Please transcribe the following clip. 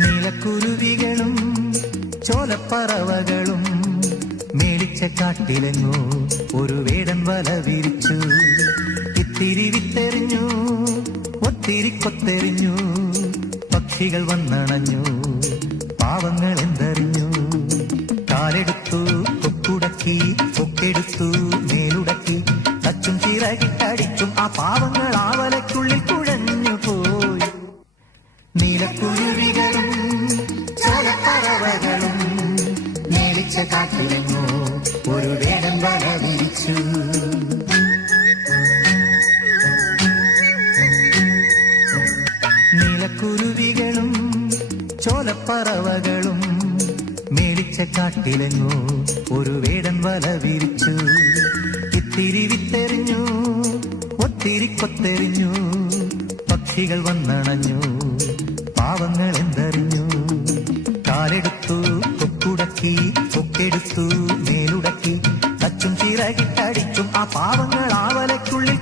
നീലക്കുരുവികളും ചോലപ്പറവകളും മേടിച്ച കാട്ടിലെങ്ങോ ഒരു വേടൻ വല വിരിച്ചു. ഇത്തിരി വിത്തെറിഞ്ഞു, ഒത്തിരി കൊത്തെറിഞ്ഞു, പക്ഷികൾ വന്നണഞ്ഞു, പാവങ്ങൾ എന്തറിഞ്ഞു. കാലെടുത്തു, കൊക്കുടക്കി, കൊക്കെടുത്തു, മേലുടക്കി, തച്ചും ചിറകിട്ടടിച്ചും ആ പാവങ്ങൾ ആ വലയ്ക്കുള്ളിൽ കുഴഞ്ഞു പോയി. നീലക്കുരുവികളും ചോലപ്പറവകളും മേടിച്ച കാട്ടിലെങ്ങോ ഒരു വേടൻ വല വിരിച്ചു. നീലക്കുരുവികളും ചോലപ്പറവകളും മേടിച്ച കാട്ടിലെങ്ങോ ഒരു വേടൻ വല വിരിച്ചു. ഇത്തിരി വിത്തെറിഞ്ഞു, ഒത്തിരി കൊത്തെറിഞ്ഞു, പക്ഷികൾ വന്നണഞ്ഞു, പാവങ്ങൾ എന്തറിഞ്ഞു. കാലെടുത്തു, കൊക്കുടക്കി, കൊക്കെടുത്തു, മേലുടക്കി, തച്ചും ചിറകിട്ടടിച്ചും ആ പാവങ്ങൾ ആ വലയ്ക്കുള്ളിൽ